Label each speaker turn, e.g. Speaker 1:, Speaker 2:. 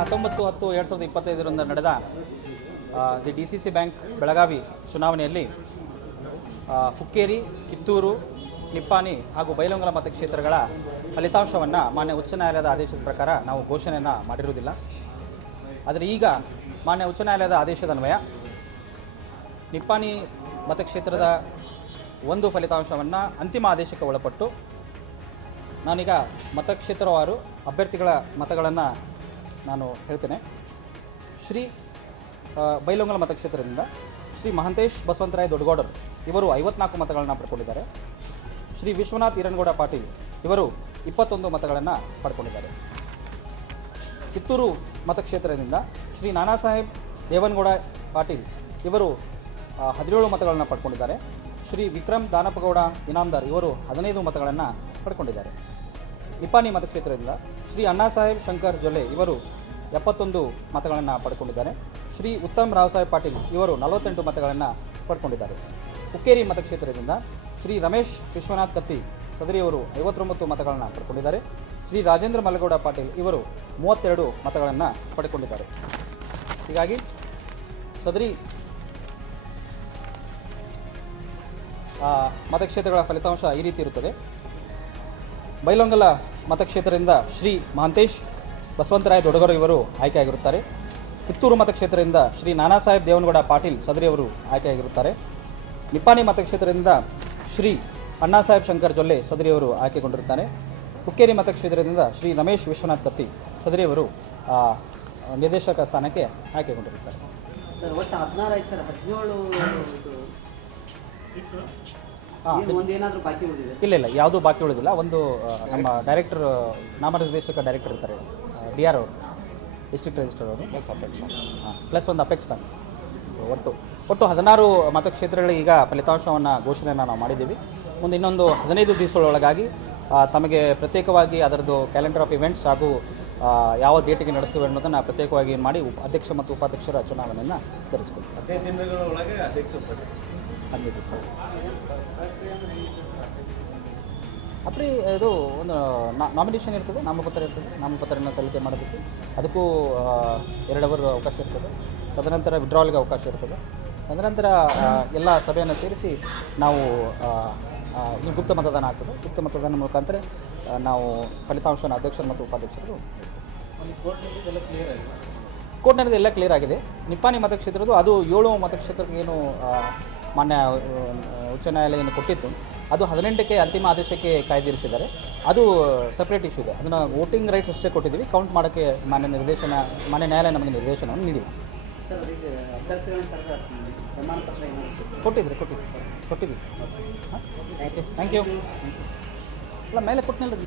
Speaker 1: ಹತ್ತೊಂಬತ್ತು ಹತ್ತು ಎರಡು ಸಾವಿರದ ಇಪ್ಪತ್ತೈದರಿಂದ ನಡೆದ the D C C bank Belagavi ಚುನಾವಣೆಯಲ್ಲಿ ಹುಕ್ಕೇರಿ, ಕಿತ್ತೂರು ನಿಪ್ಪಾನಿ ಹಾಗೂ ಬೈಲಂಗಲ ಮತಕ್ಷೇತ್ರಗಳ ಫಲಿತಾಂಶವನ್ನು ಮಾನ್ಯ ಉಚ್ಚ ನ್ಯಾಯಾಲಯದ ಆದೇಶದ ಪ್ರಕಾರ ನಾವು ಘೋಷಣೆಯನ್ನು ಮಾಡಿರುವುದಿಲ್ಲ. ಆದರೆ ಈಗ ಮಾನ್ಯ ಉಚ್ಚ ನ್ಯಾಯಾಲಯದ ಆದೇಶದ ಅನ್ವಯ, ನಿಪ್ಪಾಣಿ ಮತಕ್ಷೇತ್ರದ ಒಂದು ಫಲಿತಾಂಶವನ್ನು ಅಂತಿಮ ಆದೇಶಕ್ಕೆ ಒಳಪಟ್ಟು ನಾನೀಗ ಮತಕ್ಷೇತ್ರವಾರು ಅಭ್ಯರ್ಥಿಗಳ ಮತಗಳನ್ನು ನಾನು ಹೇಳ್ತೇನೆ. ಶ್ರೀ ಬೈಲೊಂಗಲ ಮತಕ್ಷೇತ್ರದಿಂದ ಶ್ರೀ ಮಹಂತೇಶ್ ಬಸವಂತರಾಯ್ ದೊಡ್ಡಗೌಡರು, ಇವರು ಐವತ್ನಾಲ್ಕು ಮತಗಳನ್ನು ಪಡ್ಕೊಂಡಿದ್ದಾರೆ. ಶ್ರೀ ವಿಶ್ವನಾಥ್ ಈರನಗೌಡ ಪಾಟೀಲ್, ಇವರು ಇಪ್ಪತ್ತೊಂದು ಮತಗಳನ್ನು ಪಡ್ಕೊಂಡಿದ್ದಾರೆ. ಕಿತ್ತೂರು ಮತಕ್ಷೇತ್ರದಿಂದ ಶ್ರೀ ನಾನಾ ಸಾಹೇಬ್ ದೇವನಗೌಡ ಪಾಟೀಲ್, ಇವರು ಹದಿನೇಳು ಮತಗಳನ್ನು ಪಡ್ಕೊಂಡಿದ್ದಾರೆ. ಶ್ರೀ ವಿಕ್ರಮ್ ದಾನಪಗೌಡ ಇನಾಮ್ದಾರ್, ಇವರು ಹದಿನೈದು ಮತಗಳನ್ನು ಪಡ್ಕೊಂಡಿದ್ದಾರೆ. ನಿಪ್ಪಾಣಿ ಮತಕ್ಷೇತ್ರದಿಂದ ಶ್ರೀ ಅಣ್ಣಾ ಸಾಹೇಬ್ ಶಂಕರ್ ಜೊಲ್ಲೆ, ಇವರು ಎಪ್ಪತ್ತೊಂದು ಮತಗಳನ್ನು ಪಡ್ಕೊಂಡಿದ್ದಾರೆ. ಶ್ರೀ ಉತ್ತಮ್ ರಾವ್ ಸಾಹೇಬ್ ಪಾಟೀಲ್ ಇವರು ನಲವತ್ತೆಂಟು ಮತಗಳನ್ನು ಪಡ್ಕೊಂಡಿದ್ದಾರೆ. ಹುಕ್ಕೇರಿ ಮತಕ್ಷೇತ್ರದಿಂದ ಶ್ರೀ ರಮೇಶ್ ವಿಶ್ವನಾಥ್ ಕತ್ತಿ ಸದರಿಯವರು ಐವತ್ತೊಂಬತ್ತು ಮತಗಳನ್ನು ಪಡ್ಕೊಂಡಿದ್ದಾರೆ. ಶ್ರೀ ರಾಜೇಂದ್ರ ಮಲ್ಲಗೌಡ ಪಾಟೀಲ್ ಇವರು ಮೂವತ್ತೆರಡು ಮತಗಳನ್ನು ಪಡ್ಕೊಂಡಿದ್ದಾರೆ. ಹೀಗಾಗಿ ಸದರಿ ಮತಕ್ಷೇತ್ರಗಳ ಫಲಿತಾಂಶ ಈ ರೀತಿ ಇರುತ್ತದೆ. ಬೈಲೊಂಗಲ ಮತಕ್ಷೇತ್ರದಿಂದ ಶ್ರೀ ಮಹಂತೇಶ್ ಬಸವಂತರಾಯ ದೊಡಗರು ಇವರು ಆಯ್ಕೆಯಾಗಿರುತ್ತಾರೆ. ಕಿತ್ತೂರು ಮತಕ್ಷೇತ್ರದಿಂದ ಶ್ರೀ ನಾನಾ ಸಾಹೇಬ್ ದೇವನಗೌಡ ಪಾಟೀಲ್ ಸದರಿಯವರು ಆಯ್ಕೆಯಾಗಿರುತ್ತಾರೆ. ನಿಪ್ಪಾಣಿ ಮತಕ್ಷೇತ್ರದಿಂದ ಶ್ರೀ ಅಣ್ಣಾ ಸಾಹೇಬ್ ಶಂಕರ್ ಜೊಲ್ಲೆ ಸದರಿಯವರು ಆಯ್ಕೆಗೊಂಡಿರುತ್ತಾರೆ. ಹುಕ್ಕೇರಿ ಮತಕ್ಷೇತ್ರದಿಂದ ಶ್ರೀ ರಮೇಶ್ ವಿಶ್ವನಾಥ್ ಕತ್ತಿ ಸದರಿಯವರು ನಿರ್ದೇಶಕ ಸ್ಥಾನಕ್ಕೆ ಆಯ್ಕೆಗೊಂಡಿರುತ್ತಾರೆ.
Speaker 2: ಒಂದು
Speaker 1: ಇಲ್ಲ ಇಲ್ಲ ಯಾವುದೂ ಬಾಕಿ ಉಳಿದಿಲ್ಲ. ಒಂದು ನಮ್ಮ ಡೈರೆಕ್ಟರ್ ನಾಮನಿರ್ದೇಶಕ ಡೈರೆಕ್ಟರ್ ಇರ್ತಾರೆ. ಡಿ ಆರ್ ಅವರು. ಡಿಸ್ಟ್ರಿಕ್ಟ್ ರಿಜಿಸ್ಟರ್ ಅವರು. ಪ್ಲಸ್ ಅಪೆಕ್ಸ್ ಹಾಂ ಪ್ಲಸ್ ಒಂದು ಅಪೆಕ್ಸ್ ಬ್ಯಾಂಕ್ ಒಟ್ಟು ಒಟ್ಟು ಹದಿನಾರು ಮತಕ್ಷೇತ್ರಗಳಿಗೆ ಈಗ ಫಲಿತಾಂಶವನ್ನು ಘೋಷಣೆಯನ್ನು ನಾವು ಮಾಡಿದ್ದೀವಿ. ಮುಂದೆ ಇನ್ನೊಂದು ಹದಿನೈದು ದಿವಸಗಳೊಳಗಾಗಿ ತಮಗೆ ಪ್ರತ್ಯೇಕವಾಗಿ ಅದರದ್ದು ಕ್ಯಾಲೆಂಡರ್ ಆಫ್ ಇವೆಂಟ್ಸ್ ಹಾಗೂ ಯಾವ ಡೇಟಿಗೆ ನಡೆಸ್ತೇವೆ ಅನ್ನೋದನ್ನು ಪ್ರತ್ಯೇಕವಾಗಿ ಮಾಡಿ ಉಪ ಅಧ್ಯಕ್ಷ ಮತ್ತು ಉಪಾಧ್ಯಕ್ಷರ ಚುನಾವಣೆಯನ್ನು
Speaker 3: ಹದಿನೈದು
Speaker 1: ಅಪ್ರಿ ಇದು ಒಂದು ನಾಮಿನೇಷನ್ ಇರ್ತದೆ ನಾಮಪತ್ರ ಇರ್ತದೆ ನಾಮಪತ್ರನ ಸಲ್ಲಿಕೆ ಮಾಡೋದಕ್ಕೆ. ಅದಕ್ಕೂ ಎರಡು ಅವರ್ ಅವಕಾಶ ಇರ್ತದೆ. ತದನಂತರ ವಿಡ್ರಾವಲ್ಗೆ ಅವಕಾಶ ಇರ್ತದೆ. ತದನಂತರ ಎಲ್ಲ ಸಭೆಯನ್ನು ಸೇರಿಸಿ ನಾವು ಗುಪ್ತ ಮತದಾನ ಆಗ್ತದೆ. ಗುಪ್ತ ಮತದಾನ ಮುಖಾಂತರ ನಾವು ಫಲಿತಾಂಶನ ಅಧ್ಯಕ್ಷರು ಮತ್ತು ಉಪಾಧ್ಯಕ್ಷರು
Speaker 3: ಕೋರ್ಟ್ನಲ್ಲಿ ಎಲ್ಲ ಕ್ಲಿಯರ್ ಆಗಿದೆ.
Speaker 1: ನಿಪ್ಪಾನಿ ಎಲ್ಲ ಕ್ಲಿಯರ್ ಆಗಿದೆ. ನಿಪ್ಪಾಣಿ ಮತಕ್ಷೇತ್ರದ್ದು ಅದು ಏಳು ಮತಕ್ಷೇತ್ರಕ್ಕೆ ಏನು ಮಾನ್ಯ ಉಚ್ಚ ನ್ಯಾಯಾಲಯ ಏನು ಕೊಟ್ಟಿತ್ತು. ಅದು ಹದಿನೆಂಟಕ್ಕೆ ಅಂತಿಮ ಆದೇಶಕ್ಕೆ ಕಾಯ್ದಿರಿಸಿದ್ದಾರೆ. ಅದು ಸಪ್ರೇಟ್ ಇಶ್ಯೂ ಇದೆ. ಅದನ್ನು ವೋಟಿಂಗ್ ರೈಟ್ಸ್ ಅಷ್ಟೇ ಕೊಟ್ಟಿದ್ದೀವಿ. ಕೌಂಟ್ ಮಾಡೋಕ್ಕೆ ಮಾನ್ಯ ನಿರ್ದೇಶನ ಮಾನ್ಯ ನ್ಯಾಯಾಲಯ ನಮಗೆ ನಿರ್ದೇಶನವನ್ನು ನೀಡಿದೆ
Speaker 2: ಕೊಟ್ಟಿದ್ದೀರಿ? ಕೊಟ್ಟಿದ್ದೀರಿ
Speaker 1: ಕೊಟ್ಟಿದ್ರಿ ಕೊಟ್ಟಿದ್ರಿ ಕೊಟ್ಟಿದ್ವಿ ಥ್ಯಾಂಕ್ ಯು ಅಲ್ಲ ಮೇಲೆ ಕೊಟ್ಟನಲ್ಲ
Speaker 3: ಇದು